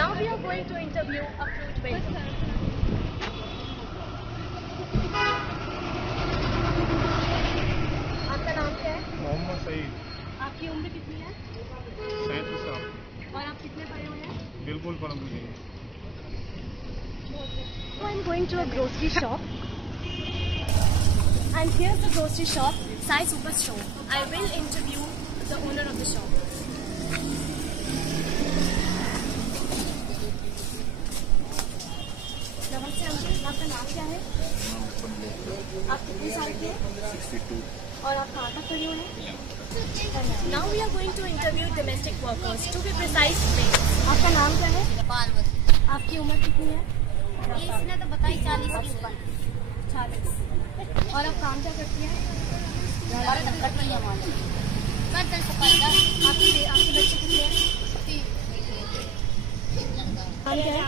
Now we are going to interview a fruit vendor. आपका नाम क्या है? मोहम्मद सईद। आपकी उम्र कितनी है? 37 साल। और आप कितने पढ़े हुए हैं? बिल्कुल पढ़ नहीं। So I'm going to a grocery shop, and here's the grocery shop, Sai Super Store. I will interview the owner of the shop. नमस्ते अंकल, आपका नाम क्या है? आप कितने साल के हैं? 62। और आप कहाँ तक पढ़े हुए हैं? Now we are going to interview domestic workers. To be precise, आपका नाम क्या है? आपकी उम्र कितनी है? इसने तो बताई 40 की ऊपर। 40। और आप काम क्या करती हैं? हमारे तो करती है बर्तन सफाई का। आपके बच्चे कितने हैं? नाम क्या है?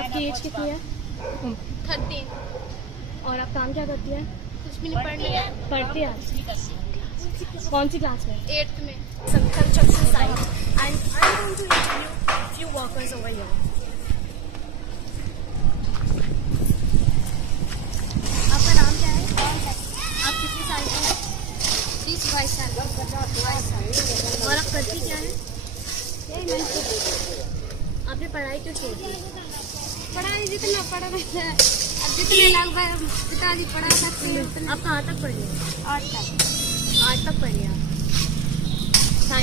आपकी एज कितनी है? 13। और आप काम क्या करती हैं? कुछ भी नहीं पढ़नी है। पढ़ती हैं? कौन सी क्लास में? 8th में। Some construction site, and I'm going to interview a few workers over here. आपका नाम क्या है? आप कितने साल के हैं? 30-22 साल। और आप करती क्या है? आपने पढ़ाई क्यों छोड़ दी? पढ़ाई जितना पढ़ा था, अब जितने लाल पिताजी पढ़ा सकते हैं उतना। आप कहाँ तक पढ़ी हैं? 8 तक। 8 तक पढ़ी हैं।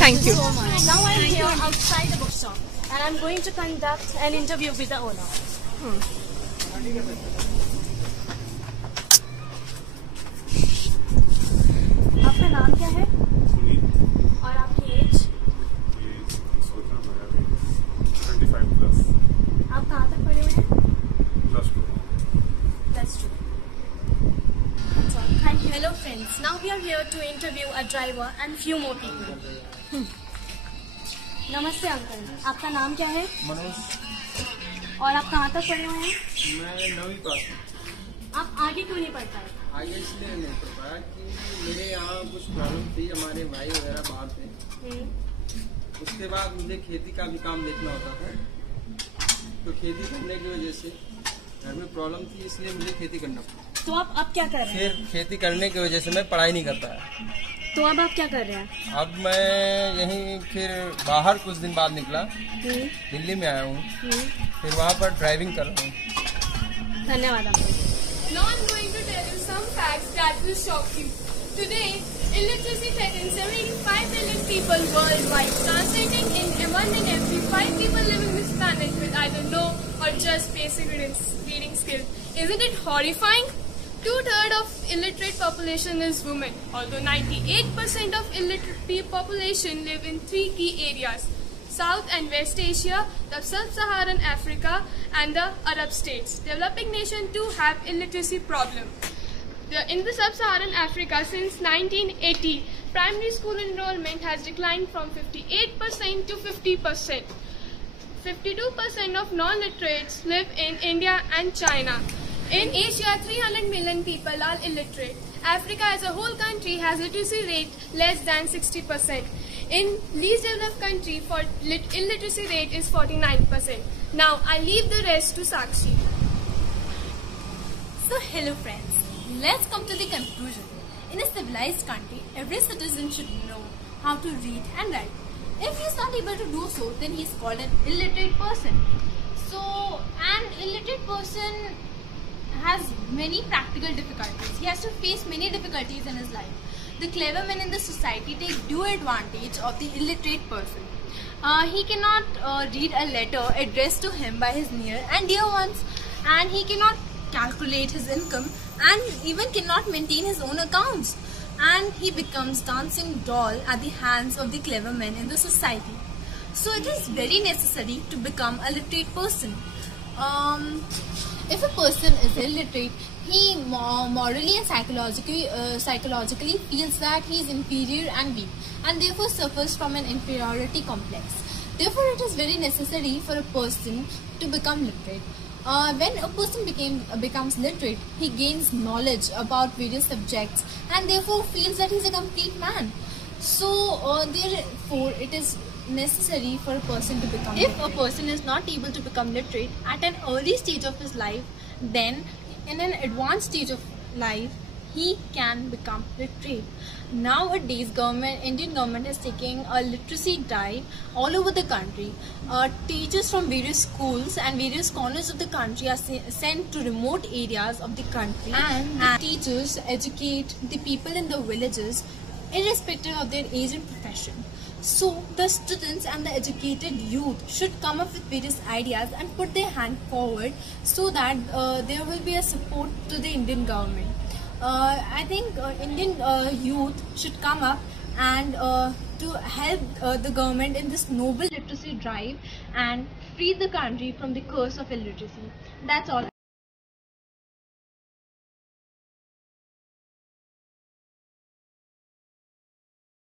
Thank you so much. Now I'm here outside the bookshop, and I'm going to conduct an interview with the owner. आपका नाम क्या है? और आपकी एज? 25+। आप कहाँ तक पढ़े हुए हैं? +2। That's true. Thank you. Hello friends. Now we are here to interview a driver and few more people. नमस्ते अंकल, आपका नाम क्या है? मनोज। और आप कहाँ तक पढ़े हुए हैं? मैं 9वीं पास हूँ। आप आगे क्यों नहीं पढ़ पाए? आगे इसलिए नहीं पढ़ पाया कि मेरे यहाँ कुछ प्रॉब्लम थी, हमारे भाई वगैरह बाहर थे। उसके बाद मुझे खेती का भी काम देखना होता था, तो खेती करने की वजह से घर में प्रॉब्लम थी, इसलिए मुझे खेती करना पड़ा। तो आप अब क्या कर रहे हैं? फिर खेती करने की वजह से मैं पढ़ाई नहीं कर पाया। तो अब आप क्या कर रहे हैं? अब मैं यहीं फिर बाहर कुछ दिन बाद निकला, दिल्ली में आया हूँ, फिर वहाँ पर ड्राइविंग कर रहा हूँ। धन्यवाद uncle. Now I'm going to tell you some facts that will shock you. Today, illiteracy threatens 75 million people worldwide, translating in 1 in every 5 people living this planet with either no or just basic reading skills. Isn't it horrifying? 2/3 of illiterate population is women, although 98% of illiterate population live in 3 key areas: South and West Asia, the Sub-Saharan Africa, and the Arab states. Developing nations too have illiteracy problem. In the Sub-Saharan Africa, since 1980, primary school enrollment has declined from 58% to 50%. 52% of non-literates live in India and China. In Asia, 300 million people are illiterate. Africa as a whole country has literacy rate less than 60%. In least developed country, for illiteracy rate is 49%. Now, I leave the rest to Sakshi. So hello friends, let's come to the conclusion. In a civilized country, every citizen should know how to read and write. If he is not able to do so, then he is called an illiterate person. So an illiterate person has many practical difficulties. He has to face many difficulties in his life. The clever men in the society take due advantage of the illiterate person. He cannot read a letter addressed to him by his near and dear ones, and he cannot calculate his income and even cannot maintain his own accounts, and he becomes dancing doll at the hands of the clever men in the society. So it is very necessary to become a literate person. If a person is illiterate, he morally and psychologically feels that he is inferior and weak, and therefore suffers from an inferiority complex. Therefore, it is very necessary for a person to become literate. When a person becomes literate, he gains knowledge about various subjects and therefore feels that he is a complete man. So therefore, it is necessary for a person to become literate. If a person is not able to become literate at an early stage of his life, then in an advanced stage of life, he can become literate. Nowadays, Indian government is taking a literacy drive all over the country. Teachers from various schools and various corners of the country are sent to remote areas of the country, and the teachers educate the people in the villages irrespective of their age and profession. So the students and the educated youth should come up with various ideas and put their hand forward so that there will be a support to the Indian government. I think Indian youth should come up and to help the government in this noble literacy drive and free the country from the curse of illiteracy. That's all.